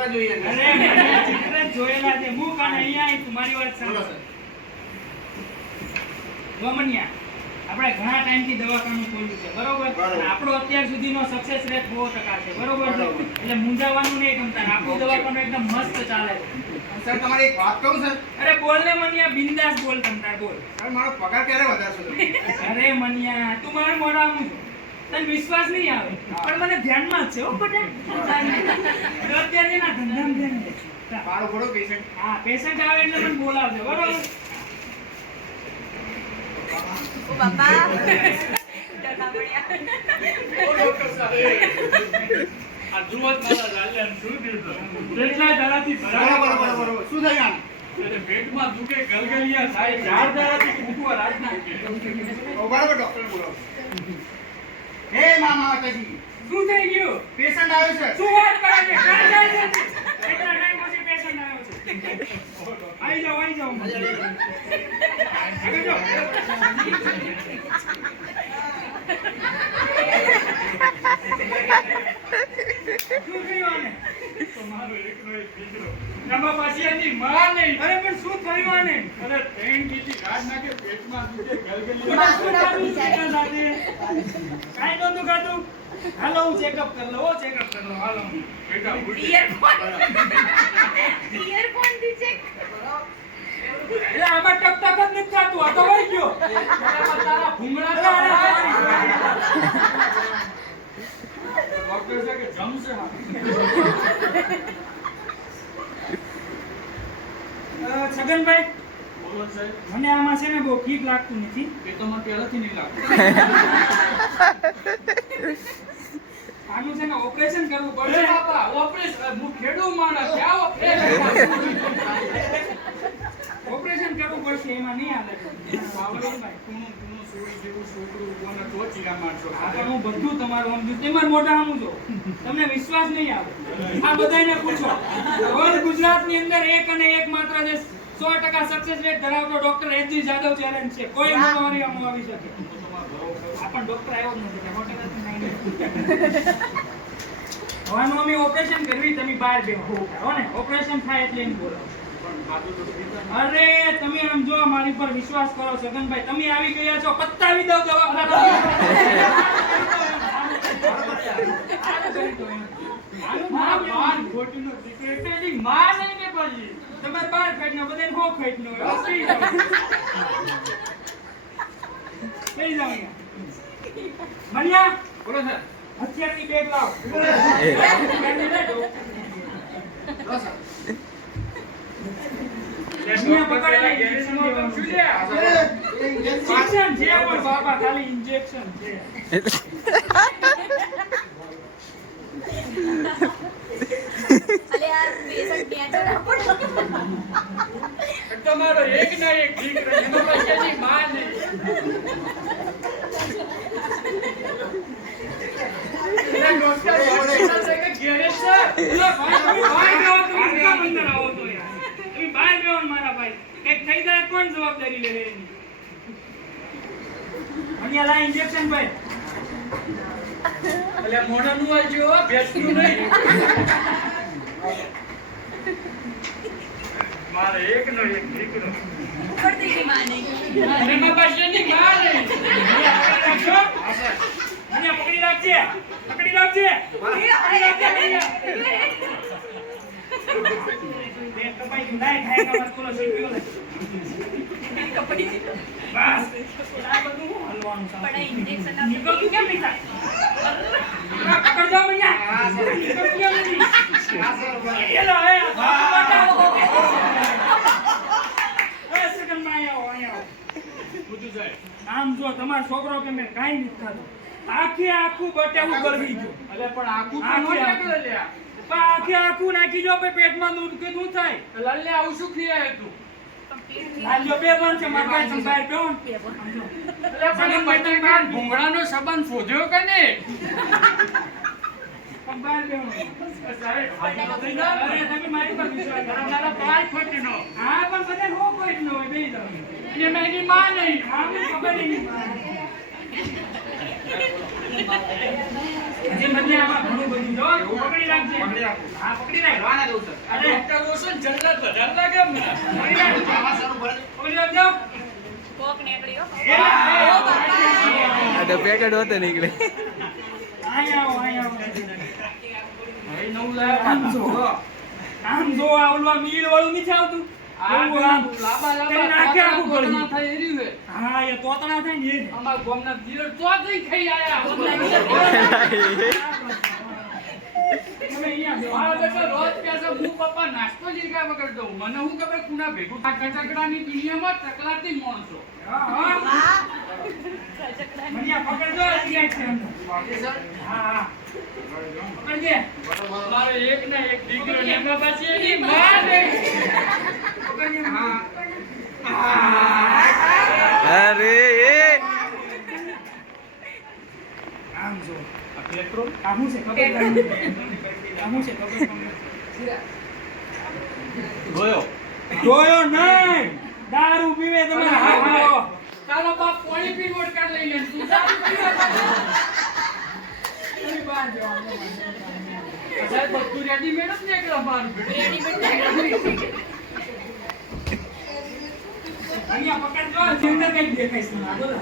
ફોટા જોઈએ છે અરે મને ચિત્ર જોયેલા છે. હું કાને અહીંયા આવી તું મારી વાત સર ગમનિયા આપણે ઘણા ટાઈમથી દવાખાનું ખોલ્યું છે બરોબર. આપણો અત્યાર સુધીનો સક્સેસ રેટ બહુ ટકા છે બરોબર. એટલે મૂંઝાવાનું નહીં ગમતા. આપણું દવાખાનું એકદમ મસ્ત ચાલે છે. સર તમારી એક વાત કહું સર અરે બોલ ને મનિયા બિંદાસ બોલ તમતાર બોલ. સર મારો પગાર ક્યારે વધારશો અરે મનિયા તું મારે આવું છું? તને વિશ્વાસ નહીં આવે. પણ મને ધ્યાનમાં છે હો બટા. અત્યારે એના ધંધામાં ધ્યાન દે મારો ઘોડો પેશન્ટ હા પેશન્ટ આવે એટલે મને બોલાવજો બરોબર? ઓ બાપા. કેટલા દાડાથી બરાબર બરાબર બરાબર. શું થયું પેટમાં દુખે ગલગલિયા થાય ચાર બરાબર ડોક્ટર બોલો હે માતાજી શું થઈ ગયું? પેશન્ટ આવ્યો છે. શું વાત કરે છે? કાં જાય છે? એટલા ટાઈમ પછી પેશન્ટ આવ્યો છે? આવી જાઓ આવી જાઓ. આગળ જાઓ. શું થયું આને? નવા એની માં નહીં. અરે નહોતું હાલો હું ચેકઅપ કરી લઉં ચેકઅપ કરી લઉં. હાલો. ઇયરફોન ઇયરફોનથી ચેક એટલે આમાં ટક ટક જ નથી થતું. આ તો વળી ગયો. તારા ભૂંગળા તો અ, છગનભાઈ? મને આમાં છે ને બહુ ફીક લાગતું નથી. પેતો મને પેલોથી નહીં લાગતું. આનું છે ને ઓપરેશન કરવું પડશે ઓપરેશન કરવું પડશે એમાં નહીં હાલે હું બધું તમારું સમજુ તમારા મોઢા સમજો તમને વિશ્વાસ નહીં આવે. આ બધાને પૂછો. ઓલ ગુજરાતની અંદર એક અને એક માત્ર જે સો ટકા સક્સેસ રેટ ધરાવતો doctor H G Jadav challenge છે. કોઈ મહામારી આમાં આવી શકે. આ પણ ડોક્ટર આવ્યો જ નથી સો ટકાથી નહીં. ઓપરેશન કરવી તમે બહાર બેહો. ને? ઓપરેશન થાય એટલે એમ બોલો અરે તમે આમ જો મારી પર વિશ્વાસ કરો છગનભાઈ તમે આવી ગયા છો પત્તાવી દો દવા અત્યારની બેગ ફેટનો બધાને હો ફેટનો હોય. બસ થઈ જાઓ. થઈ જાઓ અહીંયા. મણિયા, બોલો સર હથિયારની બેગ લાવો. લો સર મણિયા પકડેલા injection દેવાનું છે. છે પણ બાપા ખાલી injection છે. અલે યાર પેશન્ટ ત્યાં તમારો એક ના એક દીકરો એમાં પછી માં નહીં. એટલે ડોક્ટર હોસ્પિટલ છે કે ગેરેજ છે? એટલે ભાઈ તમે બહાર બેહો, તમે ઊંઘા અંદર આવો તો યાર. તમે બહાર બેહો ને મારા ભાઈ. કંઈક થઈ જાય કોણ જવાબદારી લે એની? અહીંયા લાય ઇન્જેક્શન ભાઈ. એટલે મોઢાનું આવજો, ભેંસનું નહીં. મારે એક નો એક દીકરો ઉપરથી કે માને એમાં પાછી એની માં નહીં. મને પકડી રાખજે પકડી રાખજે પકડી રાખજે બે કપાઈ ગયું. ખાય કામમાં કોલો લે. કપડી આમ જો તમારો છોકરો કે મેં કાઈ નથી થતું આખે આખું બટાવું ગળવી ગયું અલે પણ આખું તો આખું. નાખી જો પેટમાં દૂધ કે દૂધ થાય લાલ્યા આવું શું ખીરાય તું? બે છે મારા સંભાળ ને. પણ ભૂંગળાનો સંબંધ શોધ્યો કે? સંભાળ અરે તમે મારી પર વિશ્વાસ કરો. મારા પાય ફટીનો. હા પણ બધા હો કોઈ નો ન હોય બેસી જાઓ. અને મેં માં નહીં. હા મને ખબર નહીં. હજી મને આમાં ઘણું બધું જો પકડી રાખજે. પકડી રાખું. હા પકડી રાખ. રવાના દઉં સર. આ ડોક્ટર રોશન જનરલ વધારે લાગે અમને. પકડી રાખ. આવા સારું ભરે પકડી રાખજો કોક નીકળ્યો. એ ઓ બાપા. આ તો પેકેટ હોતે નીકળે. આયા આયા હવે નવું લાયા. આમ આમ જો આ ઓલું આ વાળું નથી આવતું? આમ લાંબા લાંબા આખું હા એ તોતણા થાય ને એ જ. અમારા ગામના dealer ખાઈ આયા. તમે અહીંયા મારા બેટા રોજ કહે હું પપ્પા નાસ્તો લીધા વગર દઉં. મને હું ખબર કુના ભેગું આ કચકડાની દુનિયામાં તકલાતી માણસો. હા, હા. પકડજો એક છે અંદર. હા હા પકડજે મારે એક ને એક દીકરો ને એમાં પાછી એની માં ને. પકડજે હા અરે એ આમ જો આ પેટ્રોલ આ છે ખબર તમને? છે ખબર તમને? જોયો નહીં દારૂ પીવે તમે તારો બાપ પાણી પી વોડકા લઈ લે તું દારૂ પીવે પાછો. એની જવાનું. સાહેબ બધું રેડીમેડ જ નીકળ્યા મારું બેટું. બોલો.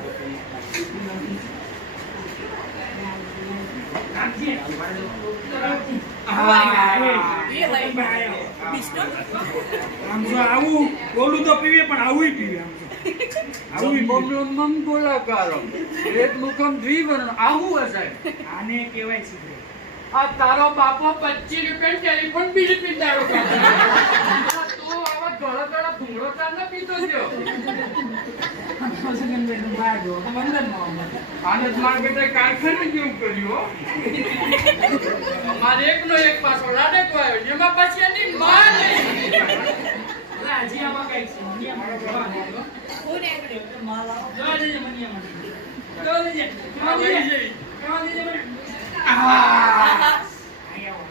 આવું ઓલું તો પીવે આવું પીવે. આને કહેવાય છે આ તારો બાપો 25 રૂપિયા ટેલિફોન બિલ કરે. તો આવા ધોળા અમારે એકનો એક પાછો લાડકો આવ્યો. જેમાં પછી એની માં હજી આમાં કઈ છે મને. મને. આહા. અહીં આવો.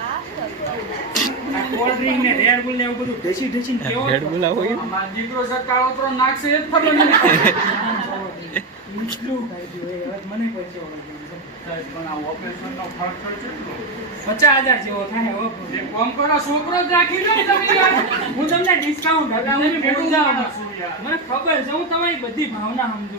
આ શું આ કોલ્ડ ડ્રિંક ને રેડ બુલ ને એવું બધું ઢસી ઢસીને કેવો રેડ બુલ આવો દીકરો છે કાળો તો નાખશે એ જ ખબર નહીં. એટલું ખાઈ ગયું એ હવે મને પૈસો પણ આ ઓપરેશનનો ખર્ચો કેટલો? પચાસ હજાર જેવો થાય હો કરો, છોકરો જ રાખી લો તમે હું તમને ડિસ્કાઉન્ટ હવે હું હું ભેગું ભેગું જાઉં માણસ છું યાર. મને ખબર છે હું તમારી બધી ભાવના સમજુ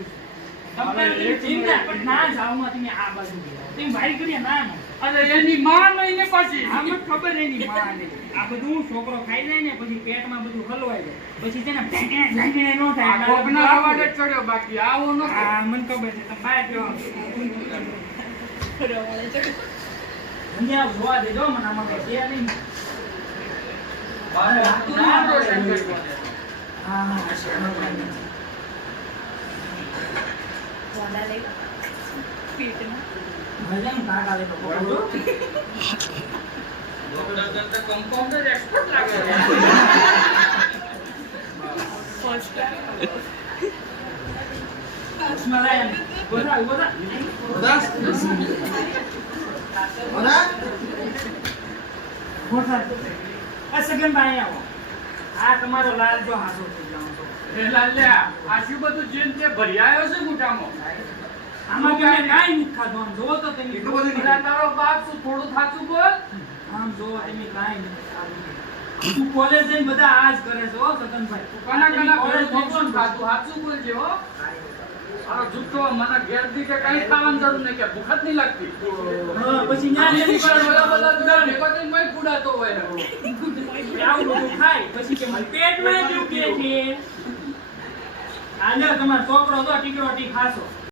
એની માં નહીં પાછી. ખબર એની માં ને. આ બધું છોકરો ખાઈ જાય ને પછી પેટમાં બધું હલવાઈ જાય. પછી છે ને ભેંગે ભેંગે ન થાય. કોકના હવાડે જ ચડ્યો બાકી આવો ન હા મને ખબર છે. તમે બહાર જોવા દેજો મને આમાં કઈ છે નહીં. હા મોઢા લઈ. આ તમારો લાલ જો જાવ છો. એ લાલ્યા, આ શું બધું જેન તે ભરી આવ્યો છે મોઢામાં? આમાં તમે કાંઈ? નથી ખાધું. આમ જોવો તો તમે. એટલું બધું બધા તારો બાપ શું થોડું થાચું બોલ. આમ જોવો તમે કાંઈ નથી ખાધું. તું કોલેજ જઈને બધા આ કરે છે હો સગનભાઈ. કના કના કોલેજ કોલેજ ફંક્શન ખાતું બોલજે હો. આ જુઠ્ઠો મને ઘેર દી કે કાંઈ ખાવાની જરૂર નહીં કે ભૂખ જ નહીં લાગતી. પછી ન્યા જઈને બધા બધા બધા ભેગો થઈને મોય ફૂડાતો હોય. આવું બધું ખાય પછી કે મને પેટમાં દુખે છે? હાલો તમારો છોકરો તો ટીકરો ટી ખાશો